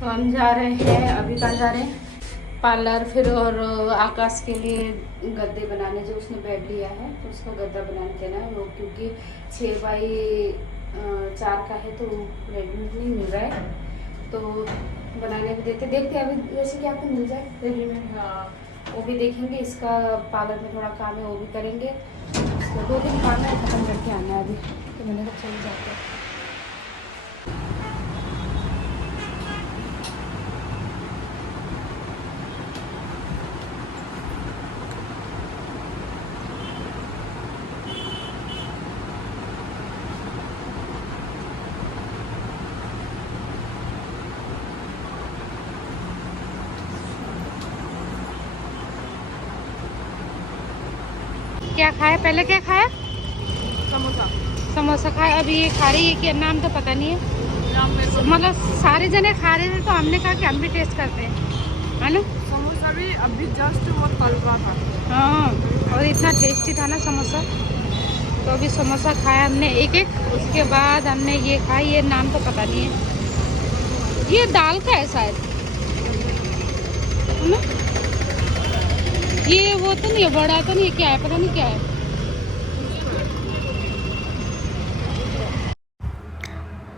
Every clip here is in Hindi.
तो हम जा रहे हैं, अभी कहाँ जा रहे हैं, पार्लर। फिर और आकाश के लिए गद्दे बनाने, जो उसने बेड लिया है तो उसको गद्दा बनाने देना है वो, क्योंकि 6x4 का है तो रेडीमेड नहीं मिल रहा है, तो बनाने भी देते, देखते हैं अभी वैसे कि आपको मिल जाए रेडीमेड। हाँ, वो भी देखेंगे। इसका पार्लर में थोड़ा काम है, वो भी करेंगे। इसका 2 दिन काम है, ख़त्म करके आना है अभी, तो मैंने कहा चले जाते हैं। क्या खाया पहले, क्या खाया? समोसा। समोसा खाया, अभी ये खा रही है कि नाम तो पता नहीं है। नाम में तो मतलब सारे जने खा रहे थे तो हमने कहा कि हम भी टेस्ट करते हैं, है ना। समोसा भी अभी जस्ट वो तल रहा था। हाँ, और इतना टेस्टी था ना समोसा। तो अभी समोसा खाया हमने एक एक, उसके बाद हमने ये खाई, ये नाम तो पता नहीं है, ये दाल का है शायद, है ना। ये वो तो नहीं है, बड़ा तो नहीं है, क्या है पता नहीं क्या है।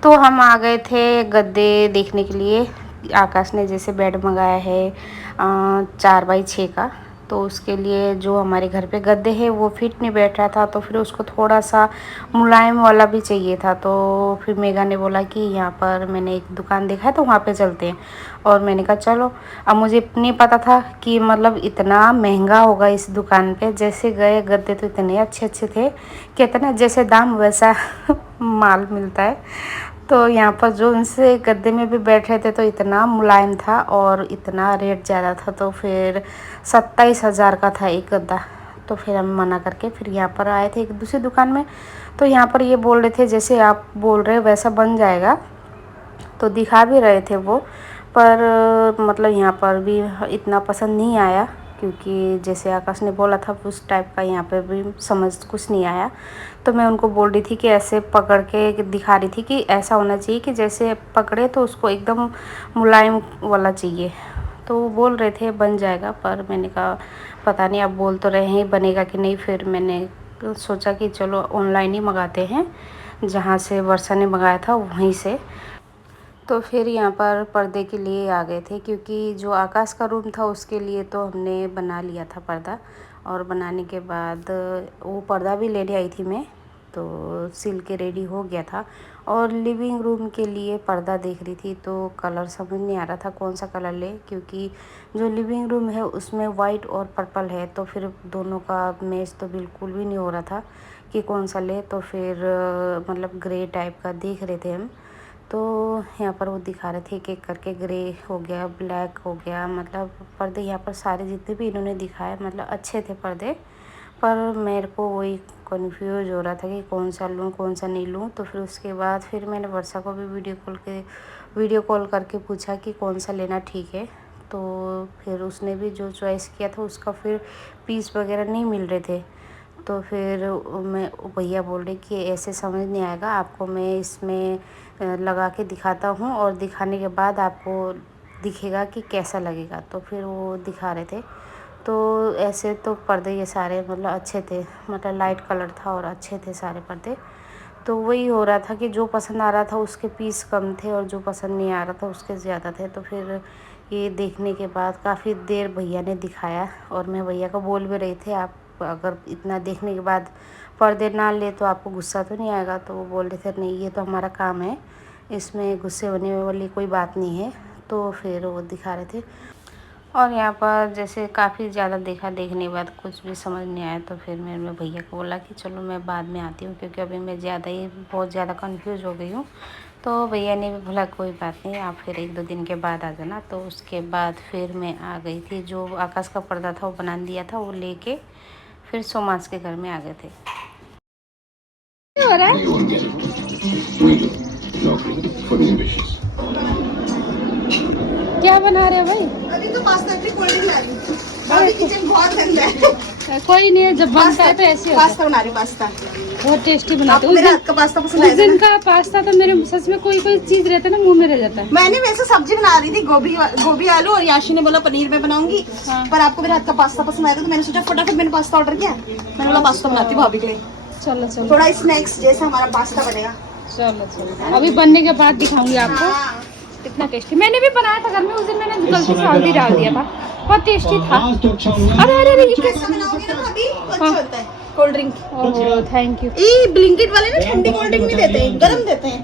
तो हम आ गए थे गद्दे देखने के लिए। आकाश ने जैसे बेड मंगाया है 4x6 का, तो उसके लिए जो हमारे घर पे गद्दे हैं वो फिट नहीं बैठ रहा था, तो फिर उसको थोड़ा सा मुलायम वाला भी चाहिए था। तो फिर मेगा ने बोला कि यहाँ पर मैंने एक दुकान देखा है तो वहाँ पे चलते हैं, और मैंने कहा चलो। अब मुझे नहीं पता था कि मतलब इतना महंगा होगा इस दुकान पे। जैसे गए, गद्दे तो इतने अच्छे अच्छे थे, कितना जैसे दाम वैसा माल मिलता है। तो यहाँ पर जो उनसे गद्दे में भी बैठ रहे थे तो इतना मुलायम था और इतना रेट ज़्यादा था, तो फिर 27,000 का था एक गद्दा। तो फिर हम मना करके फिर यहाँ पर आए थे एक दूसरी दुकान में। तो यहाँ पर ये बोल रहे थे जैसे आप बोल रहे वैसा बन जाएगा, तो दिखा भी रहे थे वो, पर मतलब यहाँ पर भी इतना पसंद नहीं आया, क्योंकि जैसे आकाश ने बोला था उस टाइप का यहाँ पे भी समझ कुछ नहीं आया। तो मैं उनको बोल रही थी कि ऐसे पकड़ के दिखा रही थी कि ऐसा होना चाहिए कि जैसे पकड़े तो उसको एकदम मुलायम वाला चाहिए। तो वो बोल रहे थे बन जाएगा, पर मैंने कहा पता नहीं, अब बोल तो रहे हैं बनेगा कि नहीं। फिर मैंने सोचा कि चलो ऑनलाइन ही मंगाते हैं, जहाँ से वर्षा ने मंगाया था वहीं से। तो फिर यहाँ पर पर्दे के लिए आ गए थे, क्योंकि जो आकाश का रूम था उसके लिए तो हमने बना लिया था पर्दा, और बनाने के बाद वो पर्दा भी लेने आई थी मैं, तो सिल के रेडी हो गया था। और लिविंग रूम के लिए पर्दा देख रही थी, तो कलर समझ नहीं आ रहा था कौन सा कलर ले, क्योंकि जो लिविंग रूम है उसमें वाइट और पर्पल है, तो फिर दोनों का मैच तो बिल्कुल भी नहीं हो रहा था कि कौन सा ले। तो फिर मतलब ग्रे टाइप का देख रहे थे हम। तो यहाँ पर वो दिखा रहे थे एक एक करके, ग्रे हो गया, ब्लैक हो गया, मतलब पर्दे यहाँ पर सारे जितने भी इन्होंने दिखाए मतलब अच्छे थे पर्दे। पर मेरे को वही कंफ्यूज हो रहा था कि कौन सा लूँ कौन सा नहीं लूँ। तो फिर उसके बाद फिर मैंने वर्षा को भी वीडियो कॉल करके पूछा कि कौन सा लेना ठीक है। तो फिर उसने भी जो चॉइस किया था उसका फिर पीस वगैरह नहीं मिल रहे थे। तो फिर मैं भैया बोल रहे कि ऐसे समझ नहीं आएगा आपको, मैं इसमें लगा के दिखाता हूँ और दिखाने के बाद आपको दिखेगा कि कैसा लगेगा। तो फिर वो दिखा रहे थे। तो ऐसे तो पर्दे ये सारे मतलब अच्छे थे, मतलब लाइट कलर था और अच्छे थे सारे पर्दे। तो वही हो रहा था कि जो पसंद आ रहा था उसके पीस कम थे और जो पसंद नहीं आ रहा था उसके ज़्यादा थे। तो फिर ये देखने के बाद काफ़ी देर भैया ने दिखाया, और मैं भैया को बोल भी रही थी आप अगर इतना देखने के बाद पर्दे ना ले तो आपको गुस्सा तो नहीं आएगा। तो वो बोल रहे थे नहीं ये तो हमारा काम है, इसमें गुस्से होने वाली कोई बात नहीं है। तो फिर वो दिखा रहे थे। और यहाँ पर जैसे काफ़ी ज़्यादा देखने के बाद कुछ भी समझ नहीं आया, तो फिर मैंने भैया को बोला कि चलो मैं बाद में आती हूँ, क्योंकि अभी मैं बहुत ज़्यादा कंफ्यूज हो गई हूँ। तो भैया ने भी बोला कोई बात नहीं, आप फिर 1-2 दिन के बाद आ जाना। तो उसके बाद फिर मैं आ गई थी, जो आकाश का पर्दा था वो बना दिया था, वो लेके फिर सोमास के घर में आ गए थे। हो रहा है? क्या बना रहे हो भाई? अभी तो पास्ता की कोल्ड ड्रिंक ला रही हूँ। अभी किचन बहुत गंदा है। कोई नहीं है, जब बनता है तो ऐसे होता है। पास्ता बना रही हूँ, पास्ता। बहुत टेस्टी बनाते आपको मेरे हाथ का पास्ता पसंद आया उस था दिन ना? का पास्ता तो मेरे सच में कोई कोई चीज रहता है ना मुंह में रह जाता है। मैंने वैसे सब्जी बना रही थी, गोभी आलू, और याशी ने बोला पनीर में बनाऊंगी। हाँ। पर आपको मेरे हाथ का पास्ता पसंद आया था तो मैंने सोचा फटाफट मैंने पास्ता ऑर्डर किया। मैंने बोला पास्ता बनाती हूँ भाभी के लिए, चलो चलो थोड़ा स्नैक्स जैसा हमारा पास्ता बनेगा। चलो चलो, अभी बनने के बाद दिखाऊंगी आपको हाँ। कितना टेस्टी। मैंने भी बनाया था घर में उस दिन, मैंने गलती से हल्दी डाल दिया था, बहुत टेस्टी था। अरे अरे अरे, ये ऐसा कैसे? बनाओगे ना भाभी तो अच्छा हाँ। होता है। Cold drink, oh thank you. ये ब्लिंकिट वाले ना ठंडी कोल्ड ड्रिंक नहीं देते हैं, गर्म देते हैं।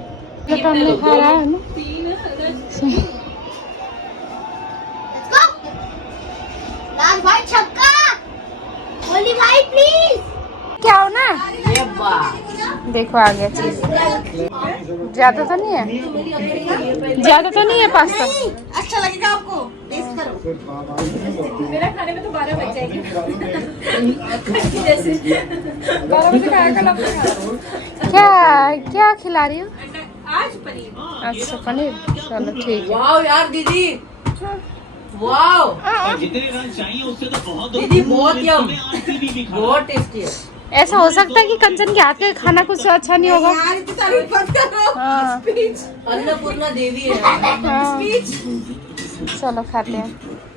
ये तो हमने खा रहा है ना। लाल भाई छक्का, बोली भाई प्लीज। क्या हो ना, देखो आ गया चीज। ज्यादा तो नहीं है, ज्यादा तो नहीं है पास्ता। अच्छा लगेगा आपको, टेस्ट करो। मेरा खाने में तो 12 बज जाएगी। 12 बजे का क्या क्या खिला रही हो? आज पनीर। अच्छा पनीर, चलो ठीक है। वाह यार दीदी, वाह जितने रन चाहिए उससे तो बहुत दीदी, बहुत यम, बहुत टेस्टी है। ऐसा हो सकता है कि कंचन के हाथ का खाना कुछ अच्छा नहीं होगा। यार इतनी तारीफ मत करो। हाँ। स्पीच, अन्नपूर्णा देवी है। हाँ, स्पीच। चलो खाते हैं।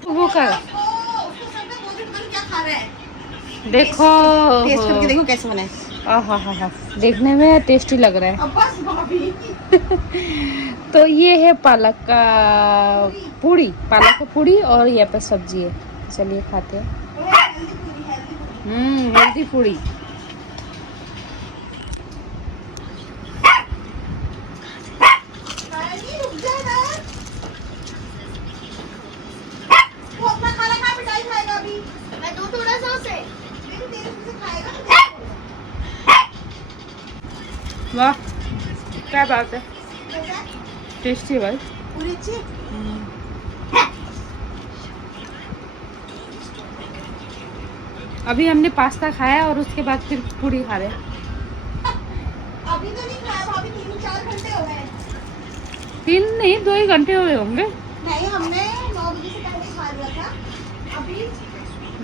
वो कर क्या खा रहा है? देखो, टेस्ट करके देखो कैसे बना है। आहा, देखने में टेस्टी लग रहा है। अब बस भाभी। तो ये है पालक का पूड़ी, पालक का पूड़ी, और ये पे सब्जी है। चलिए खाते हैं। हेल्दी पूड़ी। रुक जा ना। वो अपना खाना खा, मिठाई खाएगा अभी। मैं दूं थोड़ा सा उसे। तेरे से खाएगा तो वाह क्या बात है, कैसा? टेस्टी है भाई। पूरी अच्छी है? अभी हमने पास्ता खाया और उसके बाद फिर पूड़ी खा रहे हैं। अभी तो नहीं खाया भाभी, 3-4 घंटे हो गए। 3 नहीं, 2 ही घंटे हुए होंगे। नहीं, हमने 9 बजे से पहले खा लिया था। अभी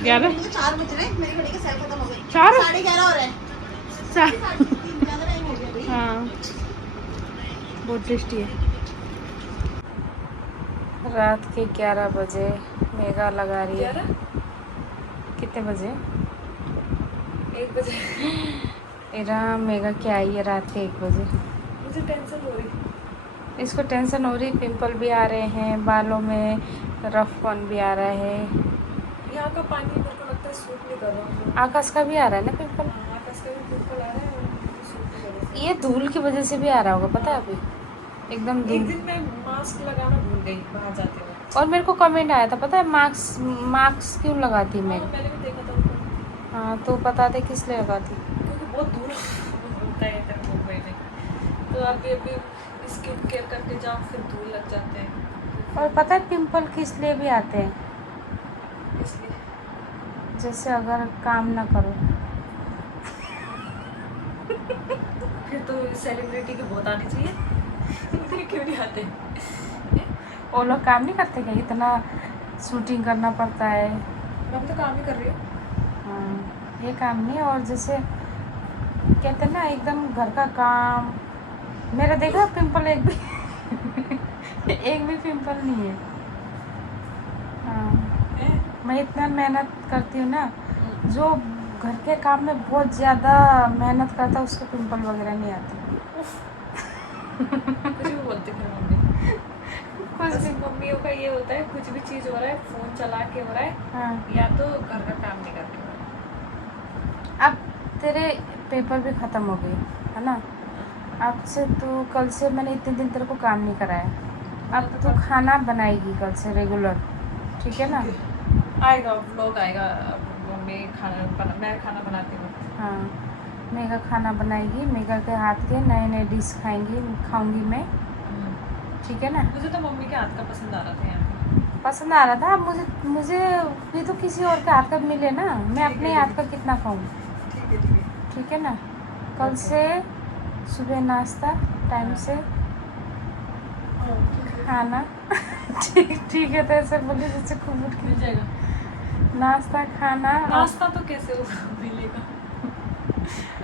11 4 बज रहे हैं, मेरी घड़ी के सेल खत्म हो गए। 4 11:30 हो रहे हैं। 4 ज्यादा टाइम हो गया भाई। हाँ, बहुत टेस्टी है। रात के 11 बजे मेगा लगा रही है। कितने बजे? 1 बजे। इरा मेगा क्या आई है रात के 1 बजे। मुझे टेंशन हो रही। इसको टेंशन हो रही, पिंपल भी आ रहे हैं, बालों में रफपन भी आ रहा है। यहाँ का पानी मेरे को लगता है सूट नहीं कर रहा। आकाश का भी आ रहा है ना पिंपल। आकाश का भी पिंपल आ रहा है और सूट नहीं कर रहा। ये धूल की वजह से भी आ रहा होगा, पता है अभी एकदम एक धूल। दिन मैं मास्क लगाना भूल गई बाहर जाते हुए। और मेरे को कमेंट आया था, पता है मास्क क्यों लगाती मैं। मैंने भी देखा था उसको, हाँ तो बता दे किस लिए लगाती। क्योंकि बहुत दूर होता है इधर मुंबई में, तो अभी स्किन केयर करके जाओ फिर धूल लग जाते हैं, और पता है पिंपल किस लिए भी आते हैं, इसलिए। जैसे अगर काम ना करो। फिर तो सेलिब्रिटी के बहुत आने चाहिए। क्यों नहीं आते? वो लोग काम नहीं करते क्या, इतना शूटिंग करना पड़ता है। मैं तो काम ही कर रही हूँ। हाँ, ये काम नहीं। और जैसे कहते हैं ना एकदम घर का काम। मेरा देखा पिंपल एक भी एक भी पिंपल नहीं है। हाँ, मैं इतना मेहनत करती हूँ ना, जो घर के काम में बहुत ज़्यादा मेहनत करता है उसके पिंपल वगैरह नहीं आते। कुछ भी बोलते फिर मम्मी। कुछ बस भी। मम्मियों का ये होता है, कुछ भी चीज़ हो रहा है फ़ोन चला के हो रहा है, हाँ, या तो घर का काम नहीं करके हो रहा है। अब तेरे पेपर भी ख़त्म हो गए है ना। अब से तू, कल से मैंने इतने दिन तेरे को काम नहीं कराया। अब तू खाना बनाएगी कल से रेगुलर, ठीक है ना। आएगा व्लॉग आएगा, मम्मी मैं खाना बनाती हूँ। हाँ, मेगा खाना बनाएगी, मेगा के हाथ के नए नए डिश खाऊंगी मैं, ठीक है ना। मुझे तो मम्मी के हाथ का पसंद आ रहा था यहाँ। पसंद आ रहा था। अब मुझे भी तो किसी और के हाथ का मिले ना, मैं अपने हाथ का कितना खाऊँ, ठीक है। ठीक है ना। कल से सुबह नाश्ता टाइम से खाना ठीक है। तो ऐसे बोले जैसे खूब उठ मिल के जाएगा नाश्ता खाना। नाश्ता तो कैसे मिलेगा?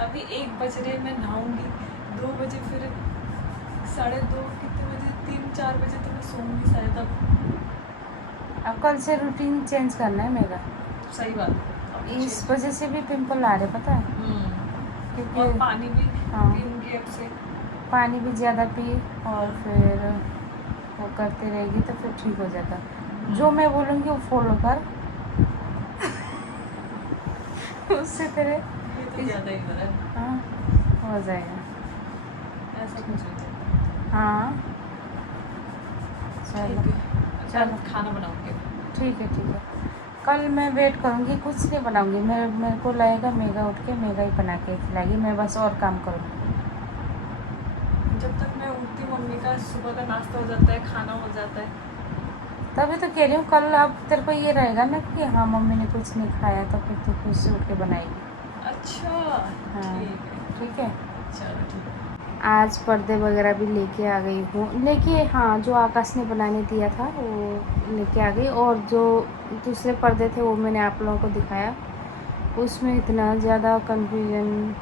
अभी 1 बज रहे, मैं नहाऊंगी 2 बजे, फिर 2:30 कितने बजे, 3-4 बजे तो मैं सोऊंगी शायद। अब कल से रूटीन चेंज करना है मेरा। सही बात है। अब इस वजह से भी पिंपल आ रहे, पता है, और क्योंकि पानी भी हाँ। पीऊंगी अब से। पानी भी ज़्यादा पी और फिर वो करते रहेगी तो फिर ठीक हो जाता। जो मैं बोलूँगी वो फॉलो कर। उससे तेरे ये तो ज़्यादा ही बड़ा है, हाँ हो जाएगा। ऐसा कुछ नहीं है। हाँ चलो ठीक है, चलो खाना बनाऊंगी। ठीक है। कल मैं वेट करूँगी, कुछ नहीं बनाऊँगी। मेरे को लगेगा मेगा उठ के मेगा ही बना के खिलाएगी, मैं बस और काम करूँगी। जब तक मैं उठती, मम्मी का सुबह का नाश्ता हो जाता है, खाना हो जाता है। तभी तो कह रही हूँ, कल अब तेरे को ये रहेगा ना कि हाँ मम्मी ने कुछ नहीं खाया, तो फिर तू खुद से उठ के बनाएगी। अच्छा हाँ ठीक है। चलो ठीक है। आज पर्दे वगैरह भी लेके आ गई हूँ, लेके हाँ जो आकाश ने बनाने दिया था वो लेके आ गई, और जो दूसरे पर्दे थे वो मैंने आप लोगों को दिखाया। उसमें इतना ज़्यादा कन्फ्यूजन,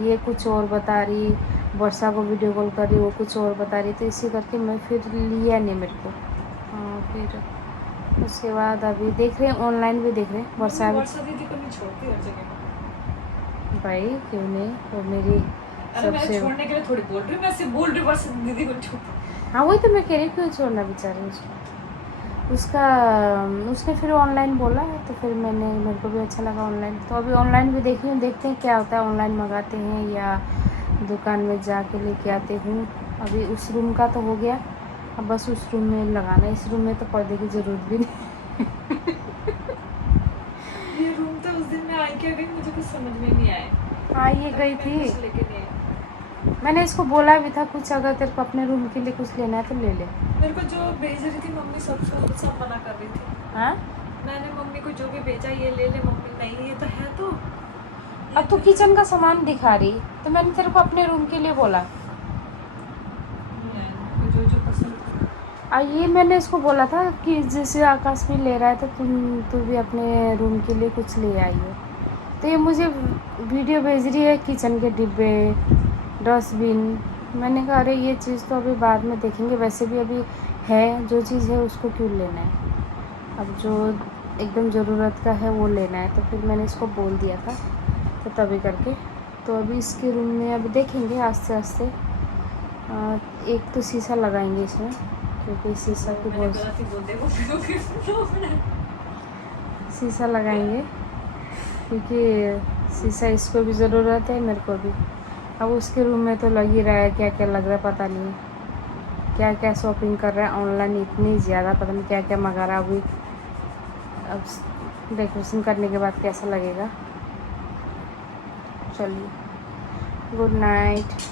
ये कुछ और बता रही, वर्षा को वीडियो कॉल कर रही, वो कुछ और बता रही, तो इसी करके मैं फिर लिया नहीं मेरे को। हाँ फिर उसके बाद अभी देख रहे हैं, ऑनलाइन भी देख रहे हैं। वर्षा वर्षा दीदी को नहीं छोड़ती हर जगह। भाई क्यों नहीं, वो मेरी अरे मैं सबसे, छोड़ने के लिए थोड़ी बोल रही हूँ, मैं सिर्फ बोल रही हूँ वर्षा दीदी को छोड़। हाँ वही तो मैं कह रही हूँ, क्यों छोड़ना बेचारे उसको। उसने फिर ऑनलाइन बोला, तो फिर मेरे को भी अच्छा लगा ऑनलाइन, तो अभी ऑनलाइन भी देखी हूँ, देखते हैं क्या होता है, ऑनलाइन मंगाते हैं या दुकान में जाके लेके आते हूँ। अभी उस रूम का तो हो गया, अब बस उस रूम में लगाना है। इस रूम में तो पर्दे की ज़रूरत भी नहीं। ये रूम तो उस दिन मैं आई के गई, मुझे कुछ समझ में नहीं आया। हाँ ये गई मैं थी, कुछ लेके नहीं आई। मैंने इसको बोला भी था कुछ अगर तेरे को अपने रूम के लिए कुछ लेना है तो ले ले। मेरे को जो भेज रही थी मम्मी, सब मना कर रही थी। हाँ मैंने मम्मी को जो भी भेजा, ये ले ले मम्मी, नहीं ये तो है तो। अब तू किचन का सामान दिखा रही, तो मैंने तेरे को अपने रूम के लिए बोला। जो जो पसंद। ये मैंने इसको बोला था कि जैसे आकाश भी ले रहा है तो तू भी अपने रूम के लिए कुछ ले आई हो। तो ये मुझे वीडियो भेज रही है किचन के डिब्बे, डस्टबिन। मैंने कहा अरे ये चीज़ तो अभी बाद में देखेंगे, वैसे भी अभी है, जो चीज़ है उसको क्यों लेना है, अब जो एकदम ज़रूरत का है वो लेना है। तो फिर मैंने इसको बोल दिया था, तो तभी करके तो अभी इसके रूम में अब देखेंगे आस्ते आस्ते। एक तो शीशा लगाएंगे इसमें, क्योंकि शीशा की बहुत शीशा लगाएंगे, क्योंकि शीशा इसको भी ज़रूरत है, मेरे को भी। अब उसके रूम में तो लग ही रहा है, क्या क्या लग रहा है पता नहीं, क्या क्या शॉपिंग कर रहा है ऑनलाइन, इतनी ज़्यादा पता नहीं क्या क्या मंगा रहा है अभी। अब डेकोरेशन करने के बाद कैसा लगेगा। चलिए गुड नाइट।